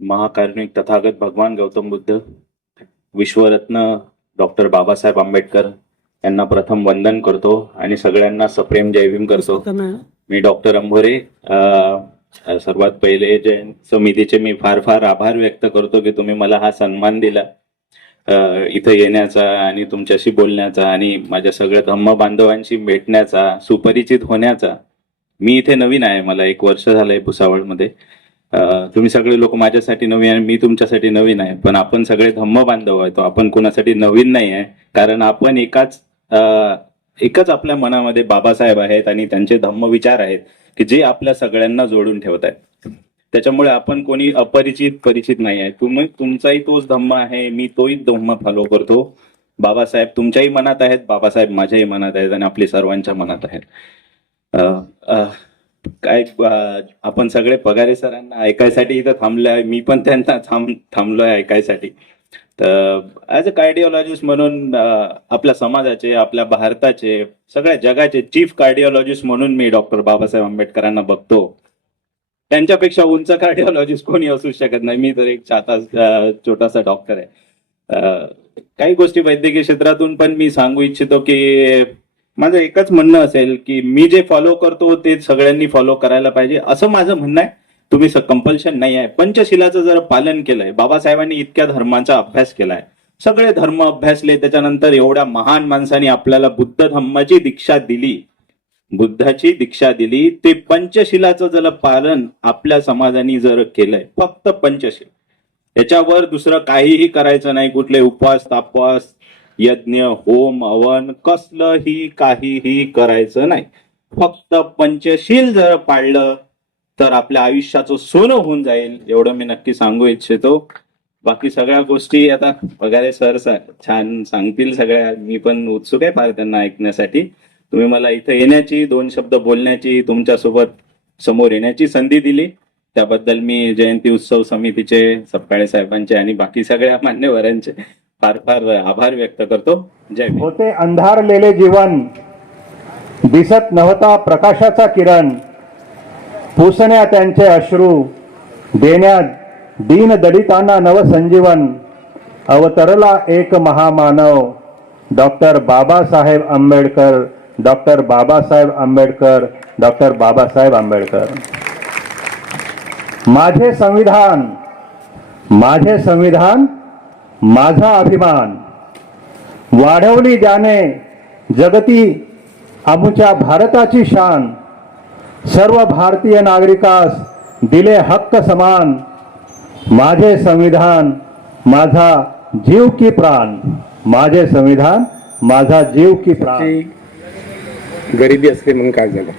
महाकारुणिक तथागत भगवान गौतम बुद्ध विश्वरत्न डॉक्टर बाबासाहेब आंबेडकर यांना प्रथम वंदन करतो आणि सगळ्यांना सप्रेम जयभीम करतो. मी डॉक्टर अंभोरे सर्वात पहिले जे समितीचे मी फार फार आभार व्यक्त करतो की तुम्ही मला हा सन्मान दिला इथं येण्याचा आणि तुमच्याशी बोलण्याचा आणि माझ्या सगळ्या धम्म बांधवांशी भेटण्याचा सुपरिचित होण्याचा. मी इथे नवीन आहे मला एक वर्ष झालंय भुसावळमध्ये. मध्ये तुम्ही सगळे लोक माझ्यासाठी नवीन आहे मी तुमच्यासाठी नवीन आहे. पण आपण सगळे धम्म बांधव आहे तो आपण कोणासाठी नवीन नाही आहे. कारण आपण एकाच एकच आपल्या मनामध्ये बाबासाहेब आहेत आणि त्यांचे धम्म विचार आहेत की जे आपल्या सगळ्यांना जोडून ठेवत आहेत. त्याच्यामुळे आपण कोणी अपरिचित परिचित नाही आहे. तुम्ही तुमचाही तोच धम्म आहे मी तोही धम्म फॉलो करतो. बाबासाहेब तुमच्याही मनात आहेत बाबासाहेब माझ्याही मनात आहेत आणि आपल्या सर्वांच्या मनात आहेत. काय आपण सगळे पगारे सरांना ऐकायसाठी इथं थांबलो आहे मी पण त्यांना थांब थांबलोय ऐकायसाठी. तर ॲज अ कार्डिओलॉजिस्ट म्हणून आपल्या समाजाचे आपल्या भारताचे सगळ्या जगाचे चीफ कार्डिओलॉजिस्ट म्हणून मी डॉक्टर बाबासाहेब आंबेडकरांना बघतो. त्यांच्यापेक्षा उंच कार्डिओलॉजिस्ट कोणी असू शकत नाही. मी तर एक छाता छोटासा डॉक्टर आहे. काही गोष्टी वैद्यकीय क्षेत्रातून पण मी सांगू इच्छितो की माझं एकच म्हणणं असेल की मी जे फॉलो करतो ते सगळ्यांनी फॉलो करायला पाहिजे. असं माझं म्हणणं आहे. तुम्ही कंपल्शन नाही आहे. पंचशिलाचं जर पालन केलंय बाबासाहेबांनी इतक्या धर्मांचा अभ्यास केलाय. सगळे धर्म अभ्यासले त्याच्यानंतर एवढ्या महान माणसांनी आपल्याला बुद्ध धम्माची दीक्षा दिली. बुद्धाची दीक्षा दिली. ते पंचशिलाचं जर पालन आपल्या समाजाने जर केलंय फक्त पंचशील. याच्यावर दुसरं काहीही करायचं नाही. कुठले उपवास तापवास यज्ञ होम हवन कसलंही काहीही करायचं नाही. फक्त पंचशील जर पाळलं तर आपल्या आयुष्याचं सोनं होऊन जाईल एवढं मी नक्की सांगू इच्छितो. बाकी सगळ्या गोष्टी आता वगैरे सर छान सांगतील सगळ्या. मी पण उत्सुक आहे फार त्यांना ऐकण्यासाठी. तुम्ही मला इथं येण्याची दोन शब्द बोलण्याची तुमच्यासोबत समोर येण्याची संधी दिली. त्याबद्दल मी जयंती उत्सव समितीचे सपकाळे साहेबांचे आणि बाकी सगळ्या मान्यवरांचे फार फार आभार व्यक्त करतो. जय होते अंधारलेले जीवन दिसत नव्हता प्रकाशाचा किरण. पुसण्या त्यांचे अश्रू देण्यात दीन दलितांना नवसंजीवन. अवतरला एक महामानव doctor Babasaheb Ambedkar doctor Babasaheb Ambedkar doctor Babasaheb Ambedkar. माझे संविधान माझे संविधान माझा अभिमान वाढवली ज्याने जगती आमच्या भारताची शान सर्व भारतीय नागरिकास दिले हक्क समान माझे संविधान माझा जीव की प्राण माझे संविधान माझा जीव की प्राण. गरिबी असली म्हणून काय झालं?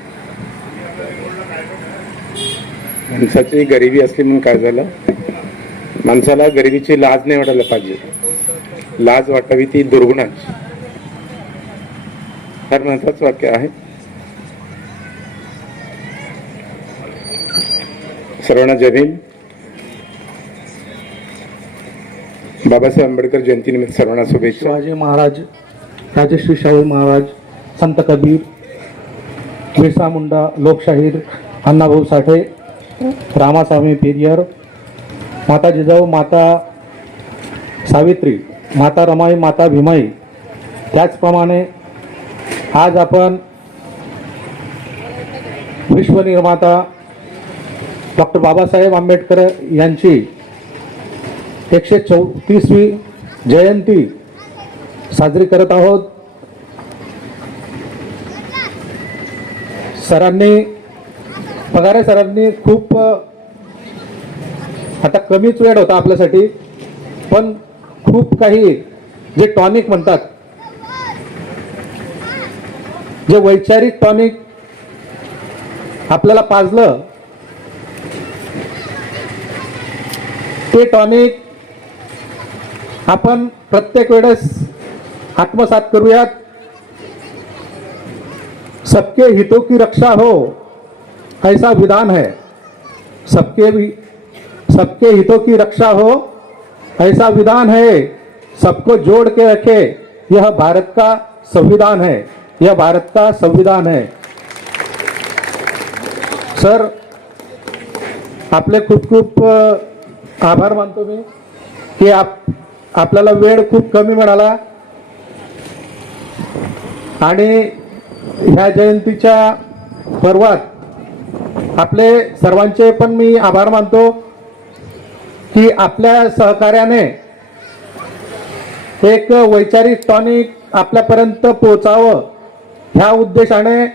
माणसाची गरिबी असली म्हणून काय झालं? माणसाला गरिबीची लाज नाही वाटायला पाहिजे. लाज वाटावी ती दुर्गुणाची. फार महत्वाचं वाक्य आहे. सर्वांना जय भीम. बाबासाहेब आंबेडकर जयंतीनिमित्त सर्वांना शुभेच्छा. शिवाजी महाराज राजश्री शाहू महाराज संत कबीर बिरसा मुंडा लोकशाहीर अण्णाभाऊ साठे रामास्वामी पेरियर माता जिजाऊ माता सावित्री माता रमाई माता भीमाई त्याचप्रमाणे आज आपण विश्वनिर्माता डॉक्टर बाबासाहेब आंबेडकर यांची एकशे चौतीसवी जयंती साजरी करत आहोत. सरांनी पगारे सरांनी खूप आता कमीच वेळ होता आपल्यासाठी पण खूप काही जे टॉनिक म्हणतात जे वैचारिक टॉनिक आपल्याला पाजलं ते टॉनिक आपण प्रत्येक वेळेस आत्मसात करूयात. सबके हितों की रक्षा हो ऐसा विधान है। सबके भी सबके हितों की रक्षा हो। ऐसा विधान है सबको जोड़ के रखे। यह भारत का संविधान है। यह भारत का संविधान है। सर आपले खूप खूप आभार मानतो मी की आप आपल्याला वेळ खूप कमी मिळाला. आणि ह्या जयंतीच्या पर्वात आपले सर्वांचे पण मी आभार मानतो. की आपल्या सहकार्याने एक वैचारिक टॉनिक आपल्यापर्यंत पोहोचावं ह्या उद्देशाने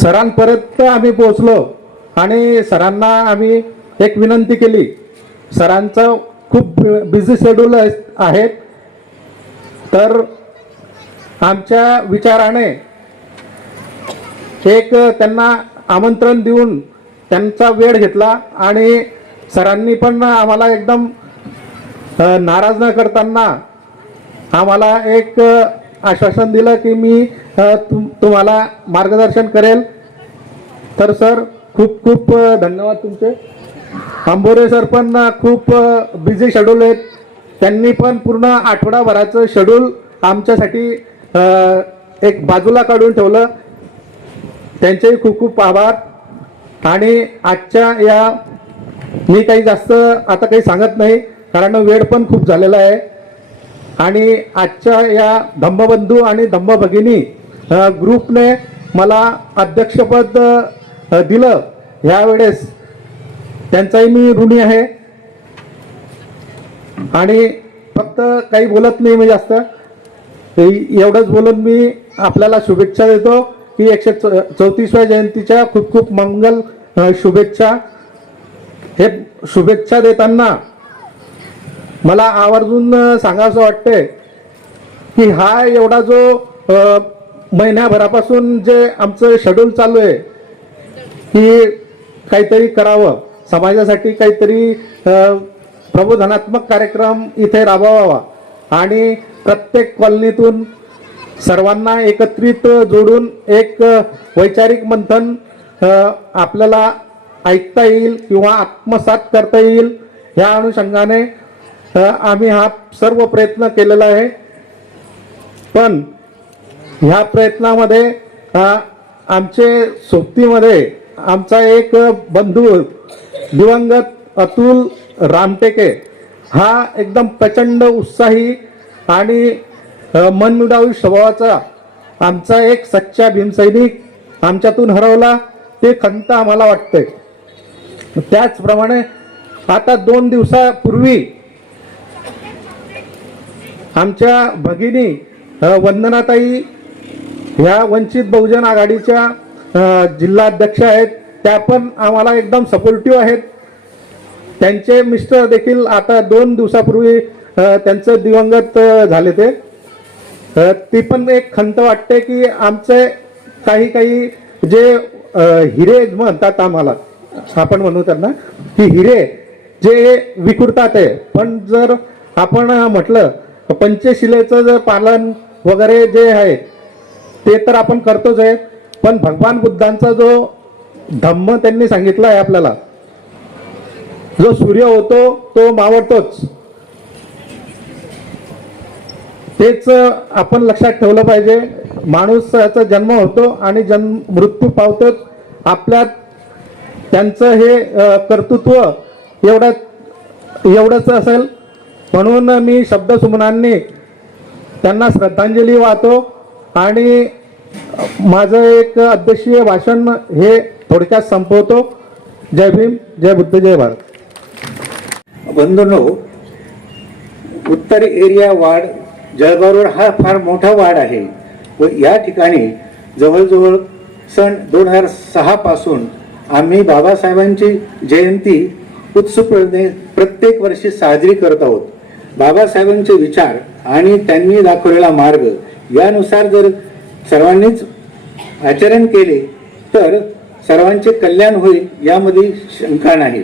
सरांपर्यंत आम्ही पोचलो आणि सरांना आम्ही एक विनंती केली. सरांचं खूप बिझी शेड्यूल आहे तर आमच्या विचाराने एक त्यांना आमंत्रण देऊन त्यांचा वेळ घेतला आणि सरांनी पण आम्हाला एकदम नाराज न करताना आम्हाला एक आश्वासन दिलं की मी तुम तुम्हाला मार्गदर्शन करेल. तर सर खूप खूप धन्यवाद तुमचे. आंबोरे सर पण खूप बिझी शेड्यूल आहेत. त्यांनी पण पूर्ण आठवडाभराचं शेड्यूल आमच्यासाठी एक बाजूला काढून ठेवलं. त्यांचेही खूप खूप आभार. आणि आजच्या या मी काही जास्त आता काही सांगत नाही कारण वेळ पण खूप झालेला आहे. आणि आजच्या या धम्मबंधू आणि धम्म भगिनी ग्रुपने मला अध्यक्षपद दिलं. ह्यावेळेस त्यांचाही मी ऋणी आहे. आणि फक्त काही बोलत नाही मी जास्त. एवढंच बोलून मी आपल्याला शुभेच्छा देतो की एकशे चौतीसव्या जयंतीच्या खूप खूप मंगल शुभेच्छा. हे शुभेच्छा देताना मला आवर्जून सांगावं वाटते की हा एवढा जो महिन्याभरापासून जे आमचं शेड्यूल चालू आहे की काहीतरी करावं समाजासाठी काहीतरी प्रबोधनात्मक कार्यक्रम इथे राबवावा आणि प्रत्येक कॉलनीतून सर्वांना एकत्रित जोडून एक वैचारिक मंथन आपल्याला ऐकता येईल किंवा आत्मसात करता येईल ह्या अनुषंगाने आम्ही हा सर्व प्रयत्न केलेला आहे. पण ह्या प्रयत्नामध्ये आमचे सोबतीमध्ये आमचा एक बंधू दिवंगत अतुल रामटेके हा एकदम प्रचंड उत्साही आणि अ, मनमिडावी स्वभावाचा आमचा एक सच्चा भीमसैनिक आमच्यातून हरवला ते खंत आम्हाला वाटते त्याचप्रमाणे आता दोन दिवसापूर्वी आमच्या भगिनी वंदनाताई ह्या वंचित बहुजन आघाडीच्या जिल्हाध्यक्ष आहेत. त्या पण आम्हाला एकदम सपोर्टिव्ह आहेत. त्यांचे मिस्टर देखील आता दोन दिवसापूर्वी त्यांचं दिवंगत झाले ते. ती पण एक खंत वाटते की आमचे काही काही जे हिरे म्हणतात आम्हाला आपण म्हणू त्यांना की हिरे जे विकृतात आहे पण जर आपण म्हटलं पंचशिलेचं जर पालन वगैरे जे आहे ते तर आपण करतोच आहे. पण भगवान बुद्धांचा जो धम्म त्यांनी सांगितला आहे आपल्याला जो सूर्य होतो तो मावळतोच. तेच आपण लक्षात ठेवलं पाहिजे. माणूसाचा जन्म होतो आणि जन्म मृत्यू पावतोच. आपल्यात त्यांचं हे कर्तृत्व एवढं एवढंच असेल. म्हणून मी शब्दसुमनांनी त्यांना श्रद्धांजली वाहतो आणि माझं एक अध्यक्षीय भाषण हे थोडक्यात संपवतो. जय भीम जय बुद्ध जय भारत. बंधूंनो उत्तर एरिया वार्ड जळगाव रोड हा फार मोठा वार्ड आहे. व या ठिकाणी जवळजवळ सन दोन हजार सहापासून आम्ही बाबासाहेबांची जयंती उत्सुकपणे प्रत्येक वर्षी साजरी करत आहोत. बाबासाहेबांचे विचार आणि त्यांनी दाखवलेला मार्ग यानुसार जर सर्वांनीच आचरण केले तर सर्वांचे कल्याण होईल यामध्ये शंका नाही.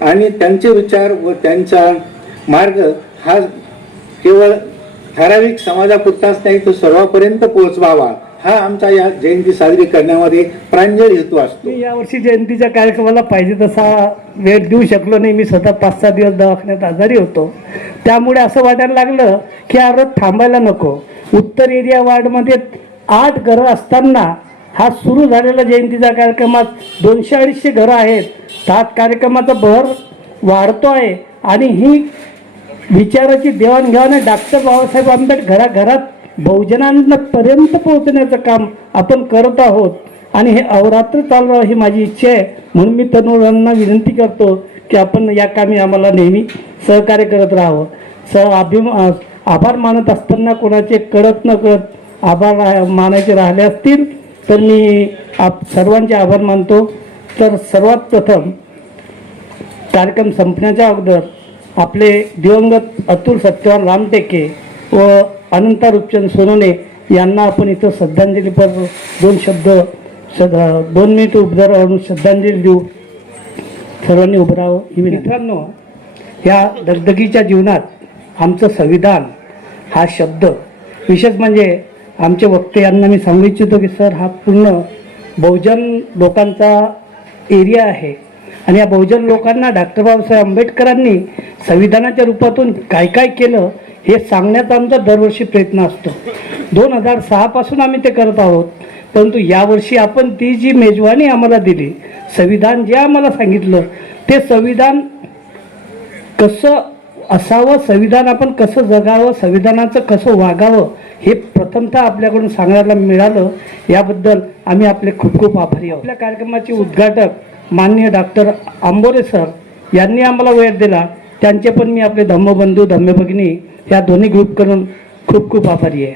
आणि त्यांचे विचार व त्यांचा मार्ग हा केवळ ठराविक समाजापुरताच नाही तो सर्वापर्यंत पोहोचवावा. हा आमचा या जयंती साजरी करण्यामध्ये प्रांजळ हेतू असतो. मी यावर्षी जयंतीच्या कार्यक्रमाला पाहिजे तसा वेळ देऊ शकलो नाही. मी स्वतः पाच सहा दिवस दवाखान्यात आजारी होतो. त्यामुळे असं वाटायला लागलं की हा रथ थांबायला नको. उत्तर एरिया वार्डमध्ये आठ घरं असताना हा सुरू झालेला जयंतीचा कार्यक्रमात दोनशे अडीचशे घरं आहेत. सात हा कार्यक्रमाचा भर वाढतो आहे. आणि ही विचाराची देवाणघेवाण आहे. डॉक्टर बाबासाहेब आंबेडकर घराघरात बहुजनांपर्यंत पोहोचण्याचं काम आपण करत आहोत. आणि हे अवरात्र चालू ही माझी इच्छा आहे. म्हणून मी तरुणांना विनंती करतो की आपण या कामी आम्हाला नेहमी सहकार्य करत राहावं. स अभिमा आभार मानत असताना कोणाचे कळत न कळत आभार मानायचे राहिले असतील तर मी आप सर्वांचे आभार मानतो. तर सर्वात प्रथम कार्यक्रम संपण्याच्या अगोदर आपले दिवंगत अतुल सत्यवान रामटेके व अनंता रूपचंद सोनोने यांना आपण इथं श्रद्धांजलीपर दोन शब्द श्रद्धा दोन मिनिट उभं आणून श्रद्धांजली देऊ. सर्वांनी उभं राहावं. ही मित्रांनो या दगदगीच्या जीवनात आमचं संविधान हा शब्द विशेष म्हणजे आमचे वक्ते यांना मी सांगू इच्छितो की सर हा पूर्ण बहुजन लोकांचा एरिया आहे आणि या बहुजन लोकांना डॉक्टर बाबासाहेब आंबेडकरांनी संविधानाच्या रूपातून काय काय केलं हे सांगण्याचा आमचा दरवर्षी प्रयत्न असतो. दोन हजार सहापासून आम्ही ते करत आहोत. परंतु यावर्षी आपण ती जी मेजवानी आम्हाला दिली संविधान जे आम्हाला सांगितलं ते संविधान कसं असावं संविधान आपण कसं जगावं संविधानाचं कसं वागावं हे प्रथमतः आपल्याकडून सांगायला मिळालं याबद्दल आम्ही आपले खूप खूप आभारी आहोत. आपल्या कार्यक्रमाचे उद्घाटक माननीय डॉक्टर आंबोरे सर यांनी आम्हाला वेळ दिला. त्यांचे पण मी आपले धम्मबंधू धम्मभगिनी या दोन्ही ग्रुपकडून खूप खूप आभारी आहे.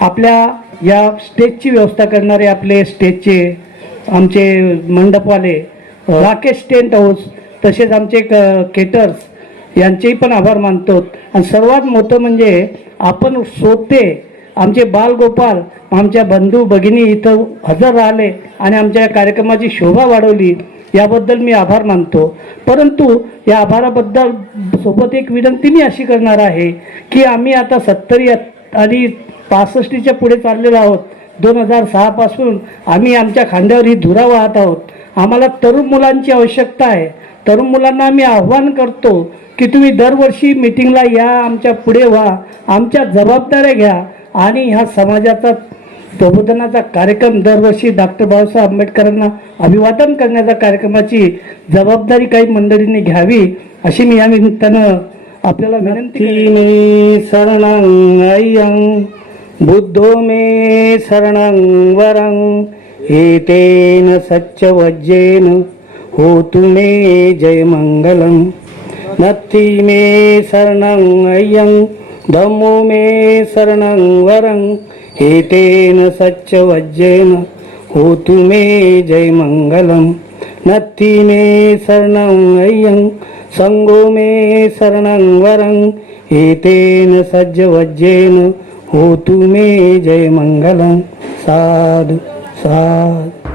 आपल्या या स्टेजची व्यवस्था करणारे आपले स्टेजचे आमचे मंडपवाले राकेश टेंट हाऊस तसेच आमचे क केटर्स यांचेही पण आभार मानतो. आणि सर्वात मोठं म्हणजे आपण सोपे आमचे बालगोपाल आमच्या बंधू भगिनी इथं हजर राहिले आणि आमच्या या कार्यक्रमाची शोभा वाढवली. याबद्दल मी आभार मानतो. परंतु या आभाराबद्दल सोबत एक विनंती मी अशी करणार आहे की आम्ही आता सत्तरी आणि पासष्टीच्या पुढे चाललेलो आहोत. दोन हजार सहापासून आम्ही आमच्या खांद्यावर ही धुरा वाहत आहोत. आम्हाला तरुण मुलांची आवश्यकता आहे. तरुण मुलांना आम्ही आव्हान करतो की तुम्ही दरवर्षी मिटिंगला या आमच्या पुढे व्हा आमच्या जबाबदाऱ्या घ्या आणि ह्या समाजाचा प्रबोधनाचा कार्यक्रम दरवर्षी डॉक्टर बाबासाहेब आंबेडकरांना अभिवादन करण्याच्या कार्यक्रमाची जबाबदारी काही मंडळींनी घ्यावी अशी मी या निमित्तानं आपल्याला विनंती मे शरणं बुद्धो मे शरणं वरं एतेन सच्चवज्जेन होतु मे जयमङ्गलम्। नत्ति मे शरणं अय्यं धम्मो मे शरणं वरं एतेन सच्चवज्जेन होतु मे जयमङ्गलम्। नत्ति मे शरणं अय्यं सङ्गो मे शरणं वरं एतेन सज्जवज्जेन होतु मे जयमङ्गलं साधु साधु।